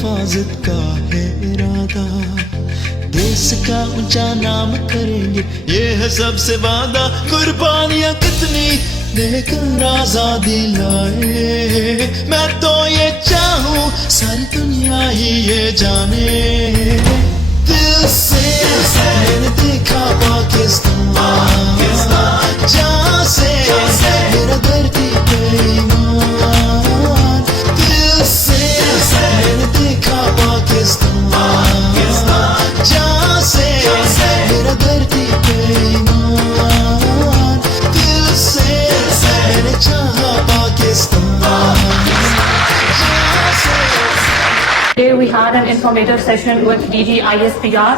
हिफाजत का है इरादा, देश का ऊंचा नाम करेंगे ये है सबसे वादा। कुर्बानियां कितनी देकर आजादी लाए, मैं तो ये चाहूं सारी दुनिया ही ये जाने। दिल से मैंने देखा पाकिस्तान, जहाँ से मेरा धरती पे ईमान। दिल से मैंने देखा पाकिस्तान, जहाँ से मेरा धरती पे ईमान। दिल से मैंने चाहा पाकिस्तान, जहाँ से। Today we had an informative session with DG ISPR.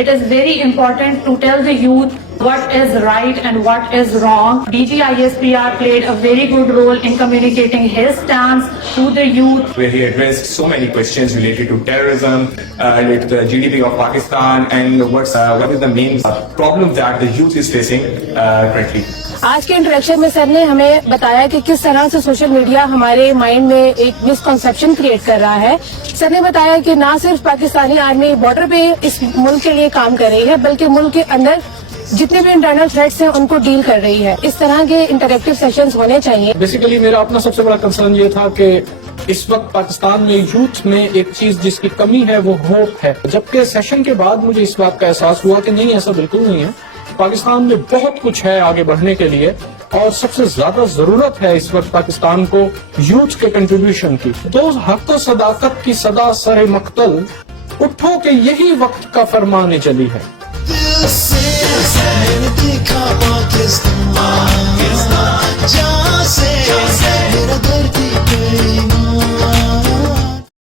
It is very important to tell the youth what is right and what is wrong. DG ISPR played a very good role in communicating his stance to the youth. Where he addressed so many questions related to terrorism, with the GDP of Pakistan, and what is the main problem that the youth is facing currently. आज के interaction में sir ने हमें बताया कि किस तरह से सोशल मीडिया हमारे माइंड में एक मिसकंसेप्शन क्रिएट कर रहा है। सर ने बताया कि ना सिर्फ पाकिस्तानी आर्मी बॉर्डर पे इस मुल्क के लिए काम कर रही है, बल्कि मुल्क के अंदर जितने भी इंटरनल थ्रेट्स हैं उनको डील कर रही है। इस तरह के इंटरेक्टिव सेशंस होने चाहिए। बेसिकली मेरा अपना सबसे बड़ा कंसर्न ये था कि इस वक्त पाकिस्तान में यूथ में एक चीज जिसकी कमी है वो होप है, जबकि सेशन के बाद मुझे इस बात का एहसास हुआ कि नहीं, ऐसा बिल्कुल नहीं है। पाकिस्तान में बहुत कुछ है आगे बढ़ने के लिए, और सबसे ज्यादा जरूरत है इस वक्त पाकिस्तान को यूथ के कंट्रीब्यूशन की। दो हक सदाकत की सदा सरे मक्तल, उठो के यही वक्त का फरमाने चली है। दिल से मैंने देखा